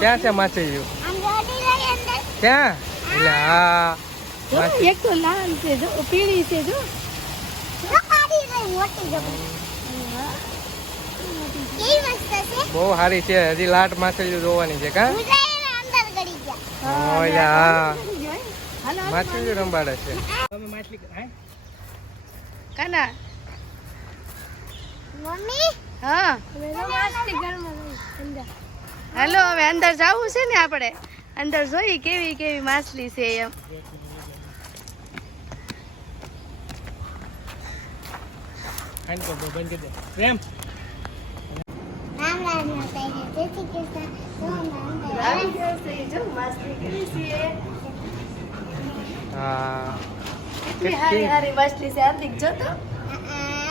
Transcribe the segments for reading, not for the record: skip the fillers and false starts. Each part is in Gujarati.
ક્યાં છે માછલી? ક્યાં? એટલે હા એક તો લાલ છે જો, પીળી છે જો. બહુ સારી છે. હજી લાટ માછલી જોવાની છે કા? માછલી રંબાડે છે. કાના મમ્મી હા હાલો હવે અંદર જવું છે ને આપણે. અંદર જોઈ કેવી કેવી માછલી છે એમ. પ્રેમ રામ રામ માતાજી જય શ્રી કૃષ્ણ. હા કેટલી હારી હારી માછલી છે. હાર્દિક જો તો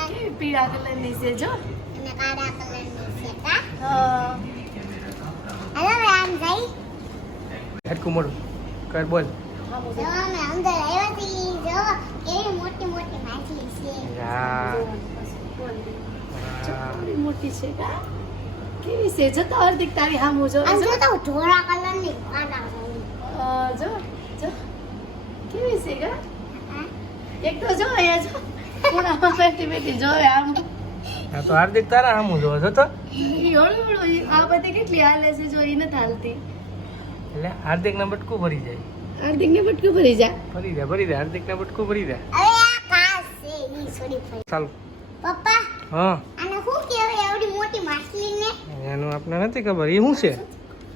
કેવી પીળા કલરની છે જો. અને કાળા કલરની છે કા? હા હેલો રામ ભાઈ. હેડકું મોડું કર બોલ. જો અમે અંદર આવ્યા છીએ. જો કેવી મોટી મોટી માછલી છે. હા ચોકડી મોટી છે કા? કેવી છે જો તો હાર્દિક તારી હામું જો. આમ જો તો ધોળા કલરની કાળા કલરની. જો જો કેવી છે કા? એક તો જો અહીંયા જો પૂણામાં બેઠી બેઠી જોવે આમ. હા તો હાર્દિક તારા સામું જોવો છો તો. ઈ હળવું હળવું આ બધી કેટલી હાલે છે જો. ઈ નથી હાલતી. એટલે હાર્દિક ના બટકું ભરી જાય. હાર્દિક ને બટકું ભરી જા. ભરી જાય હાર્દિક ના બટકું ભરી જાય. હવે આ કાસ છે ઈ છોડી ફરી. ચાલો. પપ્પા હા આને શું કહેવાય એવડી મોટી માછલીને? એનું આપણે નથી ખબર. એ શું છે?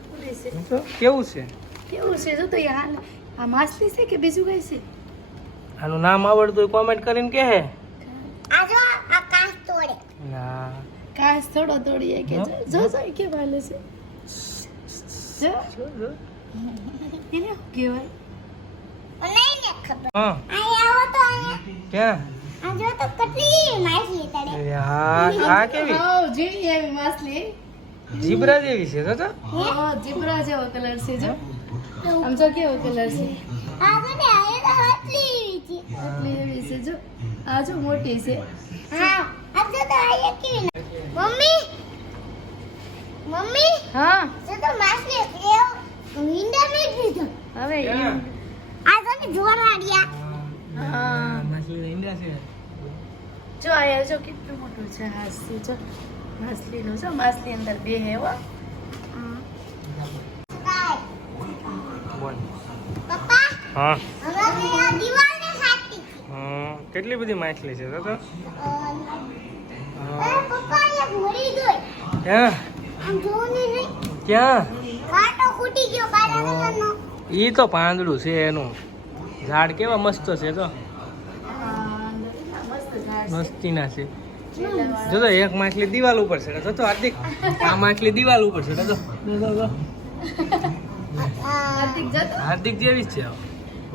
પૂરી છે. તો કેવું છે? કેવું છે જો તો ઈ હાલ. આ માછલી છે કે બીજું કઈ છે? આનું નામ આવડતું હોય કોમેન્ટ કરીને કહે. આ જો આ કાસ તોડે. ના કાચ થોડો તોડીએ કે જો જો જો ઈ કેમ હાલે છે જો. એને શું કહેવાય? નહીં ને ખબર. હા અહીંયા આવો તો અહીંયા. ક્યાં? આ જો તો કેટલી માછલી તળે. એ હા આ કેવી? હાવ જેવી એવી માછલી. જીબ્રા જેવી છે તો હા જીબ્રા જેવો કલર છે જો. આમ જો કેવો કલર છે. આ જો ને અહીંયા તો આટલી છે. આટલી એવી છે જો. આ જો મોટી છે. હા આ જો તો અહીંયા કેવી મમ્મી મમ્મી હા જો તો માછલી કેવો વિંડા મેં દીધો. હવે ક્યાં? આ જો ને જોરાડિયા. હા માછલી ઈંડા છે. જો આયા જો કેટલું મોટું છે હાસ છે જો. માછલીનું જો માછલી અંદર બે હેવા. બોલ. પપ્પા હા હવે આ દિવાલને સાટી છે. કેટલી બધી માછલી છે તો અરે પપ્પા એક મરી ગઈ. ક્યાં? આમ જોવો ને નહીં. ક્યાં? કાંટો ફૂટી ગયો કાળા કલરનો. ઈ તો પાંદડું છે એનું. ઝાડ કેવા મસ્ત છે તો. મસ્ત ઝાડ મસ્તીના છે. જો તો એક માછલી દિવાલ ઉપર છે તો હાર્દિક આ માછલી દિવાલ ઉપર છે તો હાર્દિક જતો. હાર્દિક જેવી જ છે.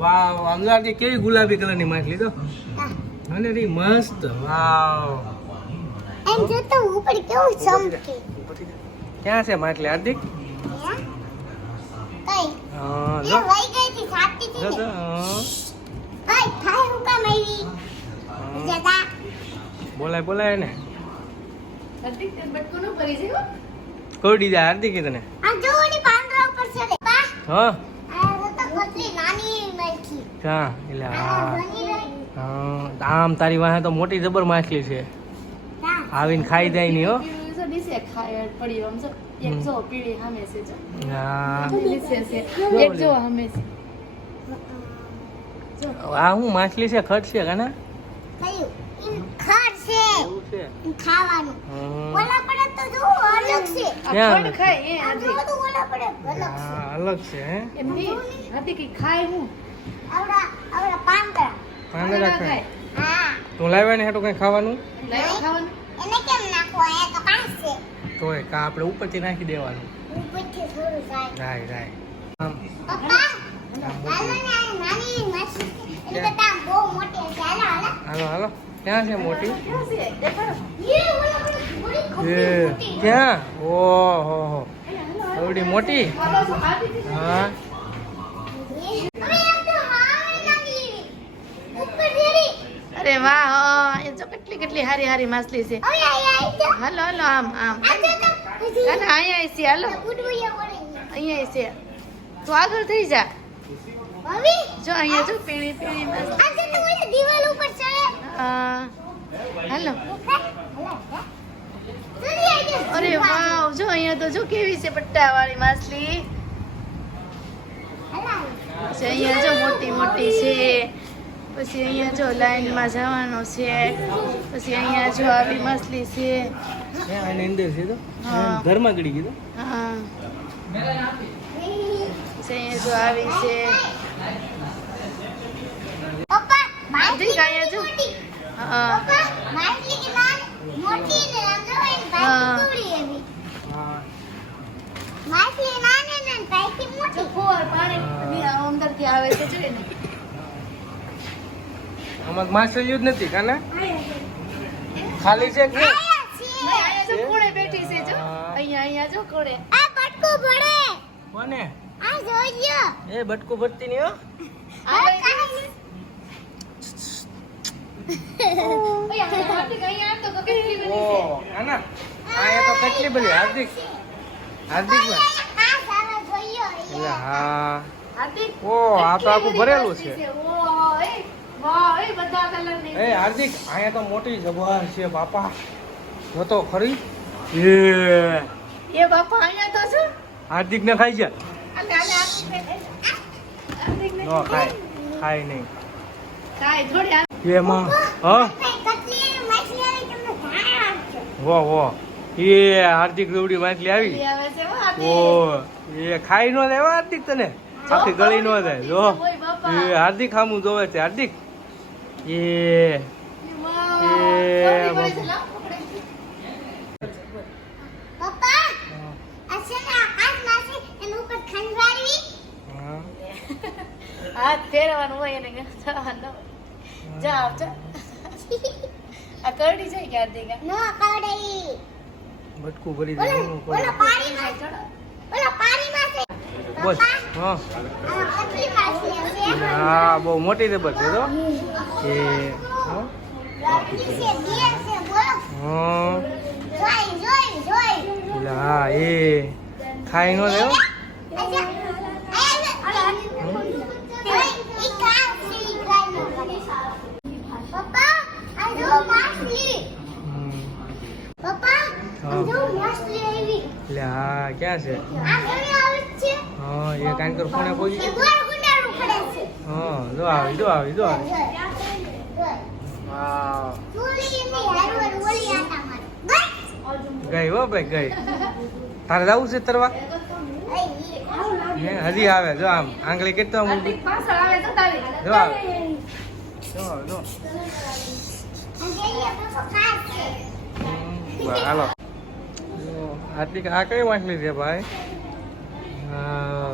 વાવ આમ જો હાર્દિક કેવી ગુલાબી કલરની માછલી તો. અને રી મસ્ત. વાવ એમ જો તો ઉપર કેવું ચમકે. ક્યાં છે માછલી હાર્દિક? કઈ હા એ જો વઈ ગઈ હતી સાટી જો હતી તો ને. કઈ થાય હુકા મારી જતા. બોલાય ને. હાર્દિક તે બટકું ન ભરી જાય હો. કોડી જાય હાર્દિક તને. આ જો ની પાંદડા ઉપર છે રે બા. હા આ જો તો કેટલી નાની માખી. ક્યાં? એટલે આ હા બની રહી. આમ તારી વાહે તો મોટી જબર માછલી છે. તા આવીને ખાઈ જાય નહીં હો. પીળું જો નીચે ખાય પડ્યું આમ જો. એક જો પીળી સામે છે જો. હા નીચે છે. એક જો સામે છે. જો આ હું માછલી છે ખડ છે કાના કયું ઇન ખાડ છે એવું છે. ઇન ખાવાનું. હમ. ઓલા પડે તો જો અલગ છે. આ ક્યાં? ખડ ખાય એ આ જો હાર્દિક. તો ઓલા પડે અલગ છે. હા અલગ છે હે. એમ નહીં હાર્દિક ઈ ખાય હું. આવડા પાંદડા. પાંદડા ખાય. હા તું લાવ્યા ને હાટું કઈ ખાવાનું લાવ્યો ખાવાનું. એને કેમ નાખવા આ તો કાંસ છે. તોય કા આપણે ઉપરથી નાખી દેવાનું. ઉપરથી થોડું જાય. રાય આમ પપ્પા આમ હાલો મોટી. ને આ નાની માછલી એટલે તો આમ બહુ મોટી છે. હાલો હાલો. હાલો ક્યાં છે મોટી? ક્યાં છે દેખાડો. એ ઓલા પડે થોડી એ ખોટી મોટી. ક્યાં? ઓહો હો એવડી મોટી. હાલો જો હાર્દિક. હા હવે આમ તો હાવે લાગી. ઉપર જેરી. અરે વાહ હા એ જો કેટલી કેટલી હારી હારી માછલી છે. ઓય આય તો હાલો હાલો આમ આમ આ જો તો અને અહીંયા છે હાલો ઉડવું પડે અહીંયા છે તું આગળ થઈ જા મમ્મી જો અહીંયા જો પીળી પીળી માછલી આ જો તો ઓલી દિવાલ ઉપર ચડે હાલો જલ્દી આઈ જો અરે વાવ જો અહીંયા તો જો કેવી છે પટ્ટાવાળી માછલી હલા પછી અહીંયા જો મોટી મોટી છે પછી અહીંયા જો લાઈનમાં જવાનું છે પછી અહીંયા જો આવી માછલી છે આની અંદર છે તો હા. ઘરમાં ગળી ગઈ તો હા પછી અહીંયા જો આવી છે પપ્પા ઠીક, અહીંયા જો. હા પપ્પા માછલી કે નામ મોટી ને અંદર હોય હા. પાછી એવી હા માછલી નાની ને પાછી મોટી ફુવાર પાણી અંદરથી આવે છે જોઈએ ને આમાં માછલીઓ જ નથી કાના ખાલી છે કે નહીં? આયા છે અહીંયા જો કોણે બેઠી છે જો હા. અહીંયા જો કોણે આ બટકું ભરે કોને આ જોજો એ બટકું ભરતી નહીં હો આ કાંઈ અહીંયા તો કેટલી બધી ઓ કાના આયા તો કેટલી બધી હાર્દિક હાર્દિક માં આ સારા જોયો એટલે હા હાર્દિક ઓ આ તો આખું ભરેલું છે વાહ એ બધા કલરની એ હાર્દિક અહીંયા તો મોટી જબર છે બાપા જો તો ખરી એ એ બાપા અહીંયા તો છે હાર્દિક ને ખાઈ જા અને આને હાર્દિકને નો ખાય ખાય નહીં કાઈ થોડી એમાં હા કટલી માછલી આવી તમને ધાર આપજો વો વો એ હાર્દિક દોડી માછલી આવી આવે છે હો હાર્દિક. ઓ એ ખાઈ નો જાય હો હાર્દિક તને આખી ગળી નો જાય જો ઓય બાપા. એ હાર્દિક સામું જોવે છે હાર્દિક એ વાહ. એ પકડી પડે છે, બાપા. લાવ, પકડે છે. પપ્પા આ છે ને આકાશ માછલી એના ઉપર ખંજવાળવી હા. હાથ ફેરવાનું હોય એને થવાનું જાઓ જા આ કરડી જાય કે હાર્દિક નો કવડઈ બટકું ભરી ઓલા દેવાનું ઓલા પાણી માં ઓલા પાણી માં છે બસ હા આ કટલી માછલી છે હા બહુ મોટી જબર છે તો એ હા. લાકડી છે દિયર છે બોલો હા જોઈ એટલે હા એ ખાઈ નો જાય હો. અચ્છા આયા ઈ કા છે ઈ કાઈ નો કરે પપ્પા આ જો માછલી હમ. પપ્પા આ જો માછલી આવી એટલે હા ક્યાં છે આ ઘરે આવે છે હા એ કાંઈ કર કોને એ પહોંચી ગોળ ગુંડારું પડે છે હા જો આવી જો આવી જો આવી જોઈ વાવ ચોલી ની હારું ઓલી આટા માર ગઈ હો ભાઈ ગઈ તારે જવું છે તરવા હે હજી આવે જો આમ આંગળી કેટલો આમ ઊંધી. પાછળ આવે તો તારી જો આવે જો આવે, જો હાલો જો, આટલી આ કઈ માછલી છે ભાઈ હા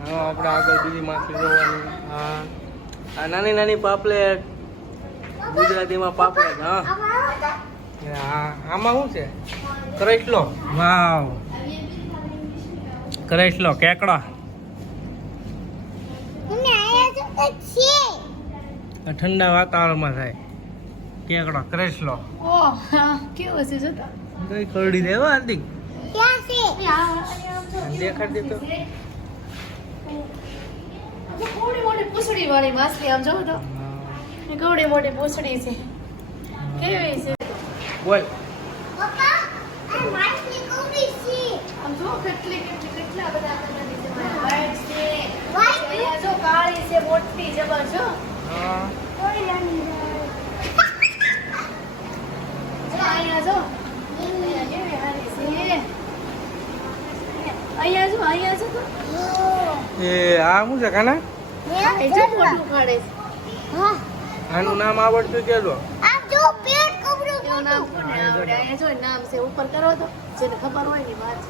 હા આપણે આગળ બીજી માછલી જોવાની હા આ નાની નાની પાપલેટ ગુજરાતીમાં પાપલેટ હા હા આમાં શું છે કરેસલો વાવ કરેસલો કેકડા આ ઠંડા વાતાવરણમાં થાય કેકડા કરેસલો ઓહ કેવો છે જોતા કઈ કરડી દે હો હાર્દિક અહીંયા દેખાડ દે તો કોડી મોટી પૂંછડી વાળી માછલી આમ જોવો તો એ કોડી મોટી પૂંછડી છે કેવી છે બોલ આમ જો કેટલા બધા કલરની છે વ્હાઈટ છે અહીંયા જો કાળી છે મોટી જબર જો હા જો અહીંયા જો અહીંયા કેવી હારી છે અહીંયા જો તો એ આ શું છે કાના એ જો મોટું કાઢે છે આનું નામ આવડતું કેજો એનું નામ કોને આવડે અહીંયા જો નામ છે ઉપર કરો તો જેને ખબર હોય ને વાત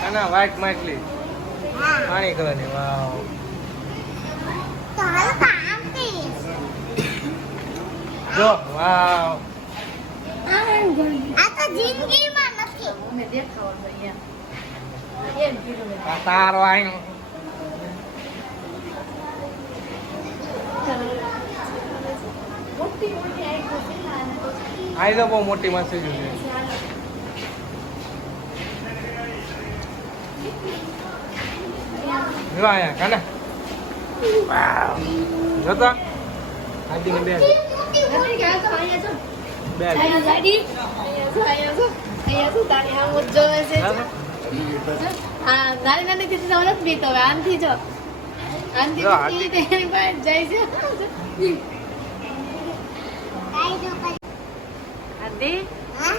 કાના વ્હાઈટ માછલી પાણી કલરની વાવ જો વાવ અમે દેખાવાનું અહીંયા એમ કીધું મેં. આ તારો આઈ મોટી મોટી આંખો છે અને તો આઈ તો બહુ મોટી માસી છે જો આયા કાના જોતા આજી ને બેન નથી કે આ તો અહીંયા છો બેન અહીંયા ગાડી અહીંયા છો તારી આમ જ જોવે છે હા નાની નાની થી તો ઓળખતી તો હવે આનથી જો આનથી જો, ઈ તેની પાસે જાય છે કાઈ જો કઈ આંધી હા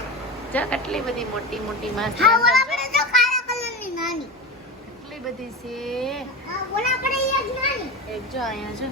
જો કેટલી બધી મોટી મોટી માછલી હા ઓલા પડે જો કાળા કલરની નાની કેટલી બધી છે હા ઓલા પડે ઈ જ નાની એક જો અહીંયા જો